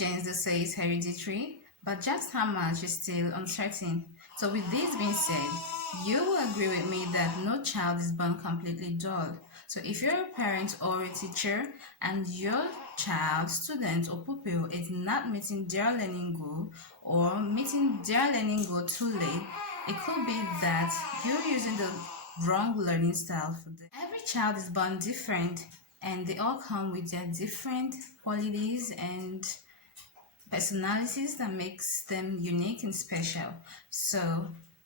intelligence, they say, is hereditary, but just how much is still uncertain. So, with this being said, you will agree with me that no child is born completely dull. So, if you're a parent or a teacher and your child, student, or pupil is not meeting their learning goal or meeting their learning goal too late, it could be that you're using the wrong learning style for them. Every child is born different and they all come with their different qualities and personalities that makes them unique and special. So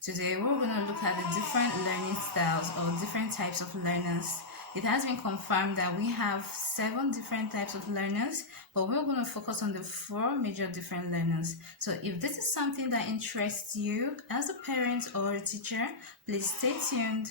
today we're going to look at the different learning styles or different types of learners. It has been confirmed that we have 7 different types of learners, but we're going to focus on the 4 major different learners. So if this is something that interests you as a parent or a teacher, please stay tuned.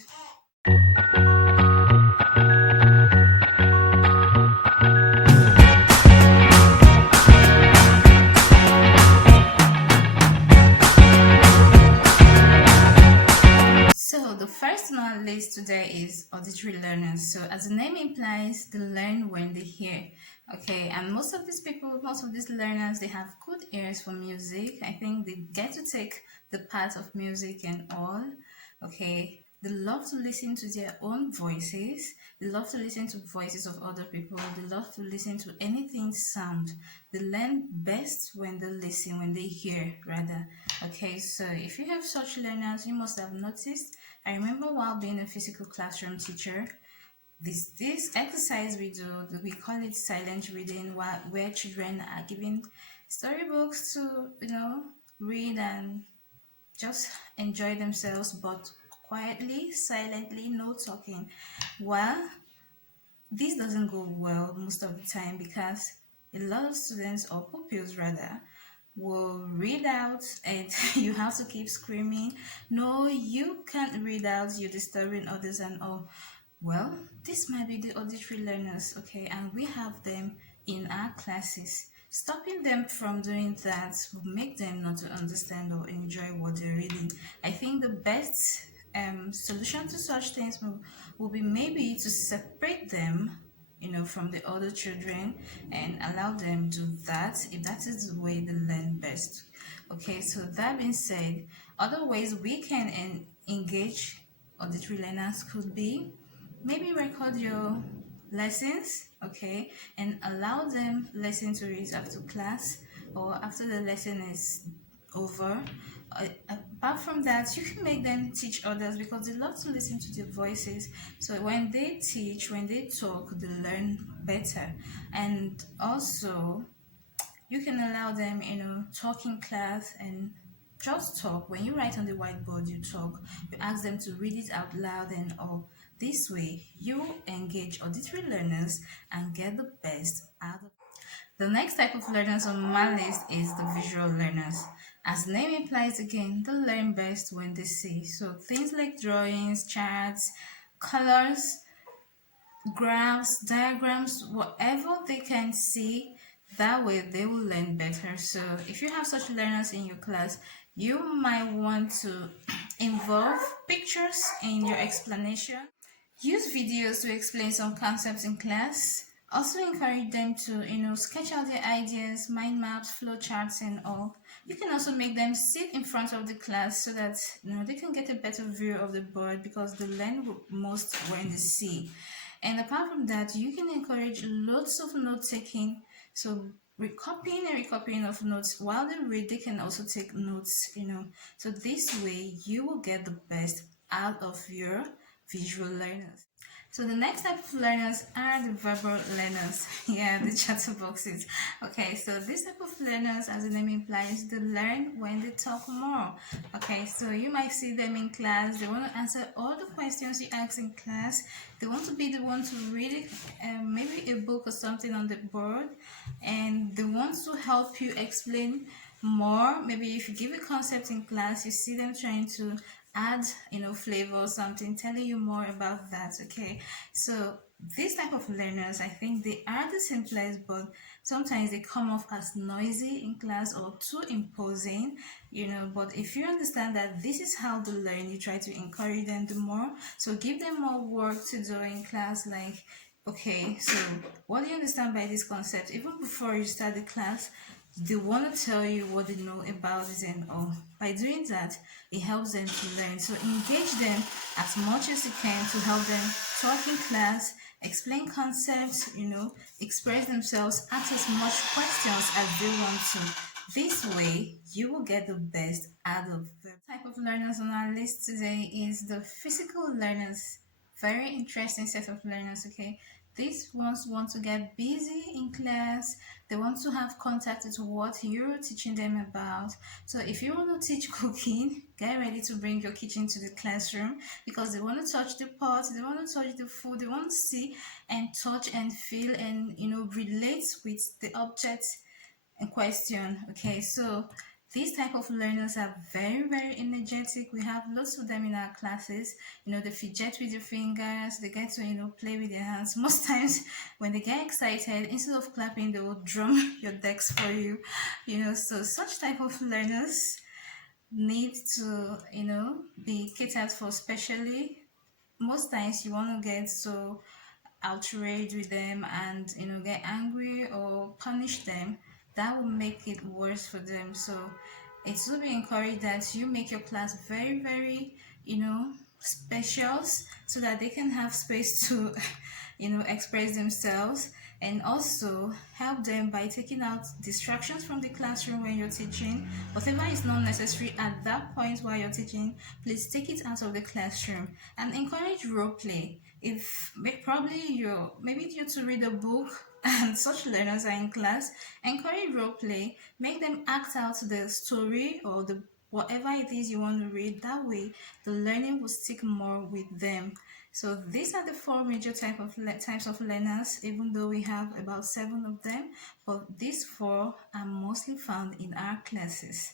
So the first on our list today is auditory learners. So as the name implies, they learn when they hear. Okay, and most of these people, most of these learners, they have good ears for music. I think they get to take the part of music and all. Okay, they love to listen to their own voices. They love to listen to voices of other people. They love to listen to anything sound. They learn best when they listen, when they hear, rather. Okay, so if you have such learners, you must have noticed. I remember while being a physical classroom teacher, this exercise we call it silent reading, where children are given storybooks to read and just enjoy themselves, but quietly, silently, no talking. Well, this doesn't go well most of the time because a lot of students or pupils rather will read out and you have to keep screaming, no, you can't read out, you're disturbing others and all. Well, this might be the auditory learners, okay, and we have them in our classes. Stopping them from doing that will make them not to understand or enjoy what they're reading. I think the best solution to such things will be maybe to separate them, from the other children and allow them do that if that is the way they learn best. Okay, so that being said, other ways we can engage auditory learners could be maybe record your lessons, okay, and allow them listen to it after class or after the lesson is over. Apart from that, you can make them teach others because they love to listen to their voices. So when they teach, when they talk, they learn better. And also, you can allow them, talk in class and just talk. When you write on the whiteboard, you talk. You ask them to read it out loud and all. This way, you engage auditory learners and get the best out of it. The next type of learners on my list is the visual learners. As the name implies again, they learn best when they see. So things like drawings, charts, colors, graphs, diagrams, whatever they can see, that way they will learn better. So if you have such learners in your class, you might want to involve pictures in your explanation. Use videos to explain some concepts in class. Also encourage them to, sketch out their ideas, mind maps, flow charts and all. You can also make them sit in front of the class so that, they can get a better view of the board because they learn most when they see. And apart from that, you can encourage lots of note taking. So recopying and recopying of notes while they read, they can also take notes, So this way you will get the best out of your visual learners. So the next type of learners are the verbal learners. Yeah, the chatterboxes. Okay, so this type of learners, as the name implies, they learn when they talk more. Okay, so you might see them in class. They want to answer all the questions you ask in class. They want to be the one to read maybe a book or something on the board, and they want to help you explain more. Maybe if you give a concept in class, you see them trying to add flavor or something, telling you more about that. Okay, so these type of learners, I think they are the simplest, but sometimes they come off as noisy in class or too imposing, but if you understand that this is how they learn, you try to encourage them the more. So give them more work to do in class, like, okay, so what do you understand by this concept? Even before you start the class, they want to tell you what they know about it and all. By doing that, it helps them to learn. So engage them as much as you can to help them talk in class, explain concepts, express themselves, ask as much questions as they want to. This way, you will get the best out of them. Type of learners on our list today is the physical learners. Very interesting set of learners, okay? These ones want to get busy in class. They want to have contact with what you're teaching them about. So if you want to teach cooking, get ready to bring your kitchen to the classroom because they want to touch the pot, they want to touch the food, they want to see and touch and feel and relate with the object in question. Okay, so these type of learners are very energetic. We have lots of them in our classes. They fidget with their fingers, they get to play with their hands. Most times when they get excited, instead of clapping, they will drum your decks for you. So such type of learners need to be catered for, specially most times you want to get so outraged with them and get angry or punish them. That will make it worse for them. So it will be encouraged that you make your class very special, so that they can have space to express themselves, and also help them by taking out distractions from the classroom when you're teaching. Whatever is not necessary at that point while you're teaching, please take it out of the classroom, and encourage role play. If probably you're maybe due to read a book and such learners are in class, encourage role play, make them act out the story or the whatever it is you want to read. That way the learning will stick more with them. So these are the four major types of learners, even though we have about 7 of them, but these four are mostly found in our classes.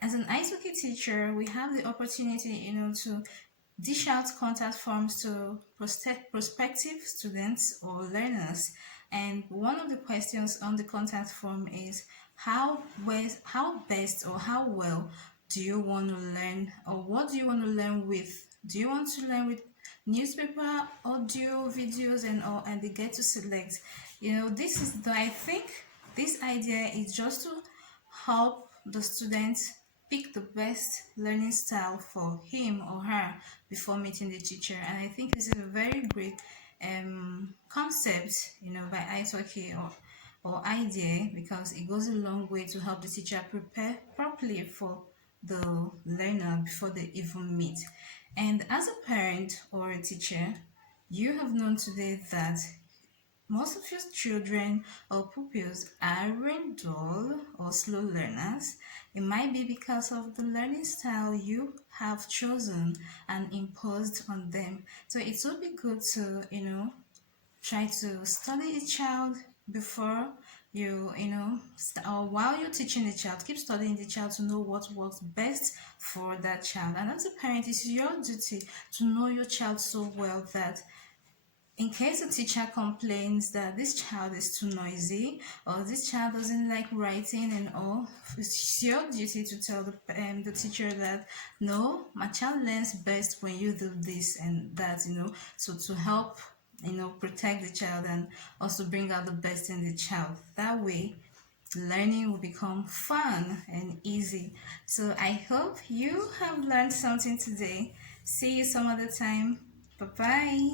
As an Ice teacher, we have the opportunity, to dish out contact forms to prospective students or learners. And one of the questions on the contact form is how best or how well do you want to learn, or what do you want to learn with? Do you want to learn with newspaper, audio, videos, and all? And they get to select. I think this idea is just to help the students pick the best learning style for him or her before meeting the teacher. And I think this is a very great concept, by Auditory or idea, because it goes a long way to help the teacher prepare properly for the learner before they even meet. And as a parent or a teacher, you have known today that most of your children or pupils aren't dull or slow learners. It might be because of the learning style you have chosen and imposed on them. So it would be good to, try to study a child before or while you're teaching the child. Keep studying the child to know what works best for that child. And as a parent, it's your duty to know your child so well that in case a teacher complains that this child is too noisy or this child doesn't like writing and all, it's your duty to tell the teacher that no, my child learns best when you do this and that, so to help protect the child and also bring out the best in the child. That way learning will become fun and easy. So I hope you have learned something today. See you some other time. Bye bye.